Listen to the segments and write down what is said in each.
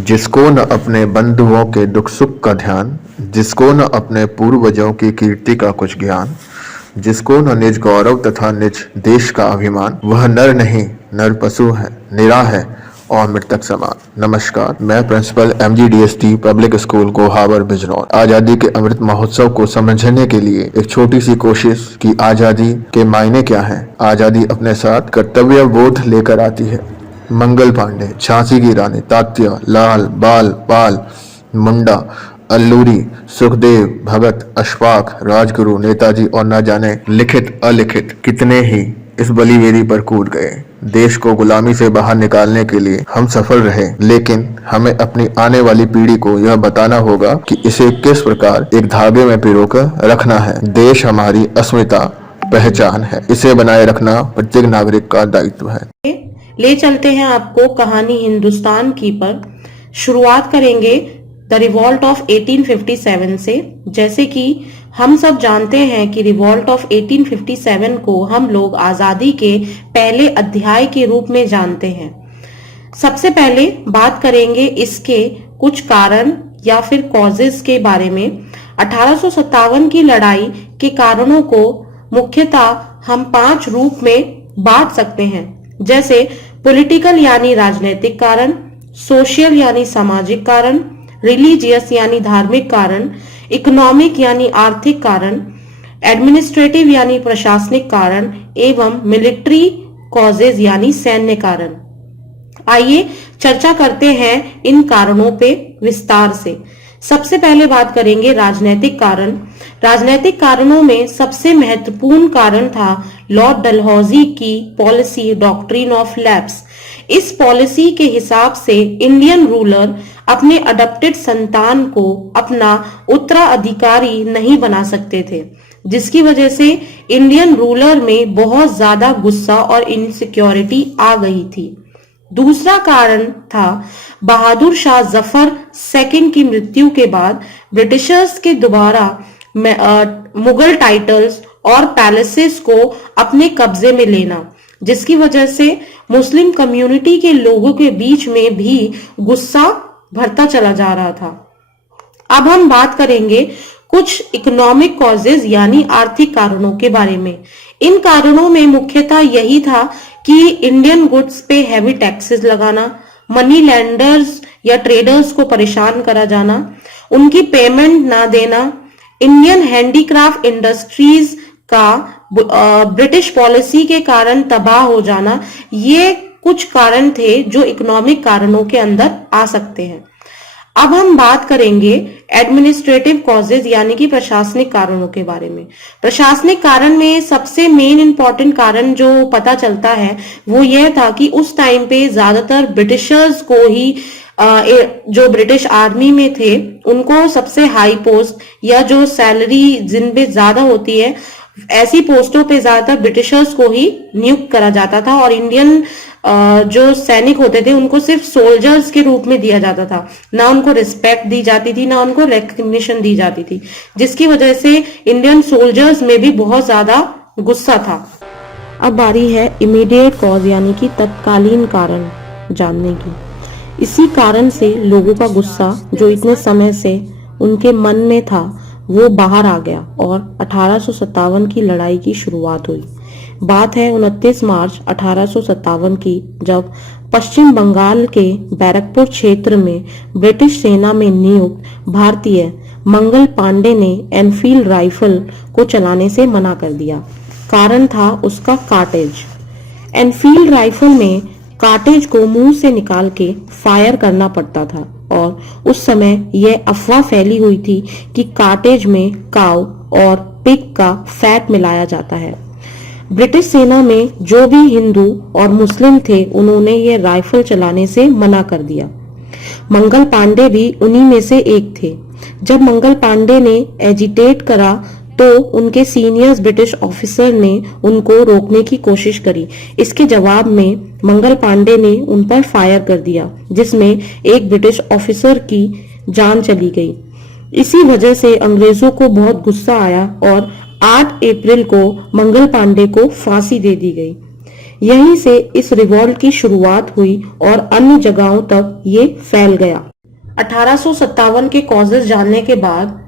जिसको न अपने बंधुओं के दुख सुख का ध्यान, जिसको न अपने पूर्वजों की कीर्ति का कुछ ज्ञान, जिसको न निज गौरव तथा निज देश का अभिमान, वह नर नहीं नर पशु है, निरा है और मृतक समान। नमस्कार, मैं principal MGDST public school Gohawar Bijnor आजादी के अमृत महोत्सव को समझने के लिए एक छोटी सी कोशिश कि आजादी के मायने क्या हैं। आजादी अपने साथ कर्तव्य बोध लेकर आती है। मंगल पांडे, झांसी की रानी, तात्या, लाल, बाल, पाल, मुंडा, अल्लूरी, सुखदेव, भगत, अशफाक, राजगुरु, नेताजी और न जाने लिखित अलिखित कितने ही इस बलिवेदी पर कूद गए। देश को गुलामी से बाहर निकालने के लिए हम सफल रहे, लेकिन हमें अपनी आने वाली पीढ़ी को यह बताना होगा कि इसे किस प्रकार एक धागे में पिरोकर रखना है। देश हमारी अस्मिता पहचान है, इसे बनाए रखना प्रत्येक नागरिक का दायित्व है। ले चलते हैं आपको कहानी हिंदुस्तान की पर। शुरुआत करेंगे द रिवॉल्ट ऑफ 1857 से। जैसे कि हम सब जानते हैं कि रिवॉल्ट ऑफ 1857 को हम लोग आजादी के पहले अध्याय के रूप में जानते हैं। सबसे पहले बात करेंगे इसके कुछ कारण या फिर कॉजेस के बारे में। 1857 की लड़ाई के कारणों को मुख्यतः हम 5 रूप में बांट सकते हैं, जैसे पॉलिटिकल यानी राजनीतिक कारण, सोशल यानी सामाजिक कारण, रिलीजियस यानी धार्मिक कारण, इकोनॉमिक यानी आर्थिक कारण, एडमिनिस्ट्रेटिव यानी प्रशासनिक कारण एवं मिलिट्री कॉजेज यानी सैन्य कारण। आइए चर्चा करते हैं इन कारणों पे विस्तार से। सबसे पहले बात करेंगे राजनीतिक कारण। राजनीतिक कारणों में सबसे महत्वपूर्ण कारण था लॉर्ड डलहौजी की पॉलिसी डॉक्ट्रिन ऑफ लैप्स। इस पॉलिसी के हिसाब से इंडियन रूलर अपने अडॉप्टेड संतान को अपना उत्तराधिकारी नहीं बना सकते थे, जिसकी वजह से इंडियन रूलर में बहुत ज्यादा गुस्सा और इनसिक्योरिटी आ गई थी। दूसरा कारण था बहादुर शाह जफर सेकंड की मृत्यु के बाद ब्रिटिशर्स के दोबारा मुगल टाइटल्स और पैलेसेस को अपने कब्जे में लेना, जिसकी वजह से मुस्लिम कम्युनिटी के लोगों के बीच में भी गुस्सा बढ़ता चला जा रहा था। अब हम बात करेंगे कुछ इकोनॉमिक कॉजेज यानी आर्थिक कारणों के बारे में। इन कारणों में मुख्यतः यही था कि इंडियन गुड्स पे हैवी टैक्सेस लगाना, मनी लैंडर्स या ट्रेडर्स को परेशान करा जाना, उनकी पेमेंट ना देना, इंडियन हैंडीक्राफ्ट इंडस्ट्रीज का ब्रिटिश पॉलिसी के कारण तबाह हो जाना, ये कुछ कारण थे जो इकोनॉमिक कारणों के अंदर आ सकते हैं। अब हम बात करेंगे एडमिनिस्ट्रेटिव कॉजेज यानी कि प्रशासनिक कारणों के बारे में। प्रशासनिक कारण में सबसे मेन इंपॉर्टेंट कारण जो पता चलता है वो यह था कि उस टाइम पे ज्यादातर ब्रिटिशर्स को ही जो ब्रिटिश आर्मी में थे उनको सबसे हाई पोस्ट या जो सैलरी जिन पे ज्यादा होती है ऐसी पोस्टों पे ज्यादातर ब्रिटिशर्स को ही नियुक्त करा जाता था, और इंडियन जो सैनिक होते थे उनको सिर्फ सोल्जर्स के रूप में दिया जाता था, ना उनको रिस्पेक्ट दी जाती थी ना उनको रिकग्निशन दी जाती थी, जिसकी वजह से इंडियन सोल्जर्स में भी बहुत ज्यादा गुस्सा था। अब बारी है इमीडिएट कॉज यानी कि तत्कालीन कारण जानने की। इसी कारण से लोगों का गुस्सा जो इतने समय से उनके मन में था वो बाहर आ गया और 1857 की लड़ाई की शुरुआत हुई। बात है 29 मार्च 1857 की, जब पश्चिम बंगाल के बैरकपुर क्षेत्र में ब्रिटिश सेना में नियुक्त भारतीय मंगल पांडे ने एनफील्ड राइफल को चलाने से मना कर दिया। कारण था उसका कार्टेज। एनफील्ड राइफल में कार्टेज को मुंह से निकाल के फायर करना पड़ता था, और उस समय यह अफवाह फैली हुई थी कि कार्टेज में काऊ और पिग का फैट मिलाया जाता है। ब्रिटिश सेना में जो भी हिंदू और मुस्लिम थे उन्होंने ये राइफल चलाने से मना कर दिया। मंगल पांडे भी उन्हीं में से एक थे। जब मंगल पांडे ने एजिटेट करा तो उनके सीनियर्स ब्रिटिश ऑफिसर ने उनको रोकने की कोशिश करी। इसके जवाब में मंगल पांडे ने उन पर फायर कर दिया, जिसमें एक ब्रिटिश ऑफिसर की जान चली गई। इसी वजह से अंग्रेजों को बहुत गुस्सा आया और 8 अप्रैल को मंगल पांडे को फांसी दे दी गई। यहीं से इस रिवॉल्ट की शुरुआत हुई और अन्य जगहों तक ये फैल गया। 1857 के कॉजेस जानने के बाद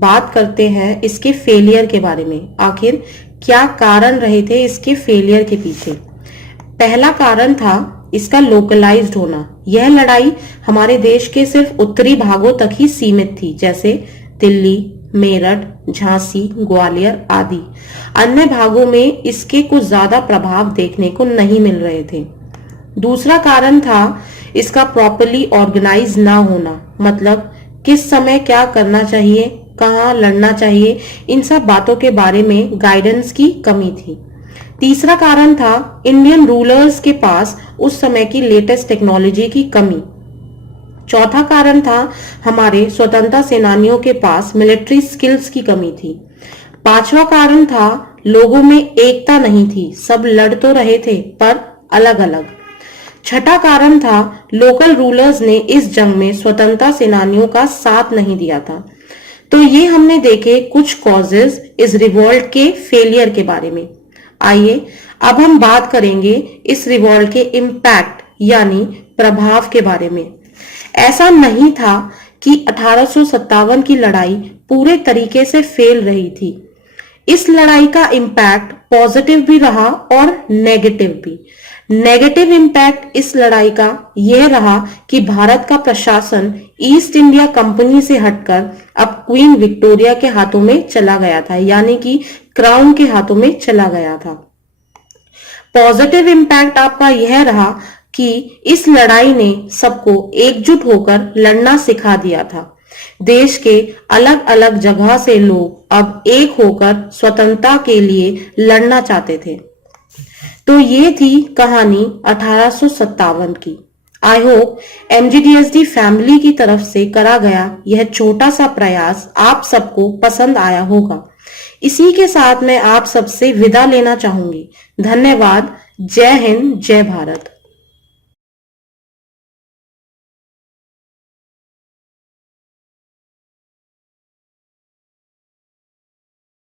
बात करते हैं इसके फेलियर के बारे में। आखिर क्या कारण रहे थे इसके फेलियर के पीछे? पहला कारण था इसका लोकलाइज्ड होना। यह लड़ाई हमारे देश के सिर्फ उत्तरी भागों तक ही सीमित थी, जैसे दिल्ली, मेरठ, झांसी, ग्वालियर आदि। अन्य भागों में इसके कुछ ज्यादा प्रभाव देखने को नहीं मिल रहे थे। दूसरा कारण था इसका प्रॉपर्ली ऑर्गेनाइज ना होना, मतलब किस समय क्या करना चाहिए, कहाँ लड़ना चाहिए, इन सब बातों के बारे में गाइडेंस की कमी थी। तीसरा कारण था इंडियन रूलर्स के पास उस समय की लेटेस्ट टेक्नोलॉजी की कमी। चौथा कारण था हमारे स्वतंत्रता सेनानियों के पास मिलिट्री स्किल्स की कमी थी। पांचवा कारण था लोगों में एकता नहीं थी, सब लड़ तो रहे थे पर अलग अलग। छठा कारण था लोकल रूलर्स ने इस जंग में स्वतंत्रता सेनानियों का साथ नहीं दिया था। तो ये हमने देखे कुछ कॉजेज इस रिवॉल्ट के फेलियर के बारे में। आइए अब हम बात करेंगे इस रिवॉल्ट के इम्पैक्ट यानी प्रभाव के बारे में। ऐसा नहीं था कि 1857 की लड़ाई पूरे तरीके से फेल रही थी। इस लड़ाई का इम्पैक्ट पॉजिटिव भी रहा और नेगेटिव भी। नेगेटिव इम्पैक्ट इस लड़ाई का यह रहा कि भारत का प्रशासन ईस्ट इंडिया कंपनी से हटकर अब क्वीन विक्टोरिया के हाथों में चला गया था, यानी कि क्राउन के हाथों में चला गया था। पॉजिटिव इम्पैक्ट आपका यह रहा कि इस लड़ाई ने सबको एकजुट होकर लड़ना सिखा दिया था। देश के अलग अलग जगह से लोग अब एक होकर स्वतंत्रता के लिए लड़ना चाहते थे। तो ये थी कहानी 1857 की। आई होप MGDSD फैमिली की तरफ से करा गया यह छोटा सा प्रयास आप सबको पसंद आया होगा। इसी के साथ मैं आप सबसे विदा लेना चाहूंगी। धन्यवाद। जय हिंद, जय भारत।